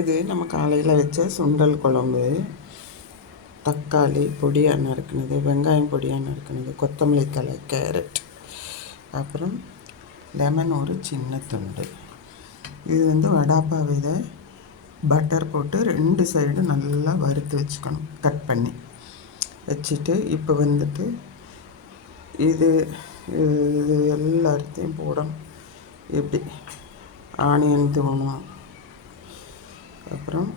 இது நம்ம காலையில் வச்ச சுண்டல் குழம்பு. தக்காளி பொடியாக நறுக்குனது, வெங்காயம் பொடியாக நறுக்குனது, கொத்தமல்லி தழை, கேரட், அப்புறம் லெமன் ஒரு சின்ன துண்டு. இது வடாப்பா விதை பட்டர் போட்டு 2 சைடு நல்லா வறுத்து வச்சுக்கணும், கட் பண்ணி வச்சுட்டு. இப்போ இது இது எல்லாத்தையும் போடணும். இப்படி ஆனியன் தூவணும், அப்புறம்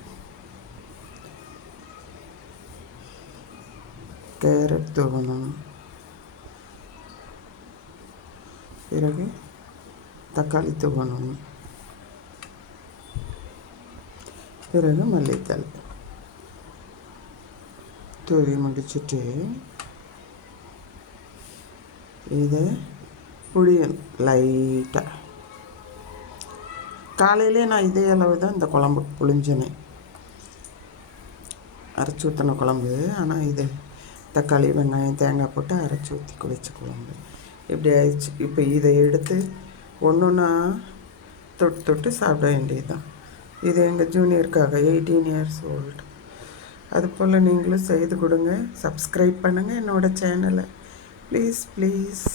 கேரட் தூவணும், பிறகு தக்காளி தூவணும், பிறகு மல்லித்தழை தூவி முடிச்சுட்டு இதை புளியணும் லைட்டாக. காலையிலே நான் இதே அளவு தான் இந்த குழம்பு புளிஞ்சினேன், அரைச்சி ஊற்றின குழம்பு. ஆனால் இது தக்காளி வெங்காயம் தேங்காய் போட்டு அரைச்சி ஊற்றி குளிச்ச குழம்பு இப்படி ஆயிடுச்சு. இப்போ இதை எடுத்து ஒன்று ஒன்றா தொட்டு சாப்பிட வேண்டியது தான். இது எங்கள் ஜூனியருக்காக 18 இயர்ஸ் ஓல்டு. அதுபோல் நீங்களும் செய்து கொடுங்க. சப்ஸ்கிரைப் பண்ணுங்கள் என்னோடய சேனலை. ப்ளீஸ்.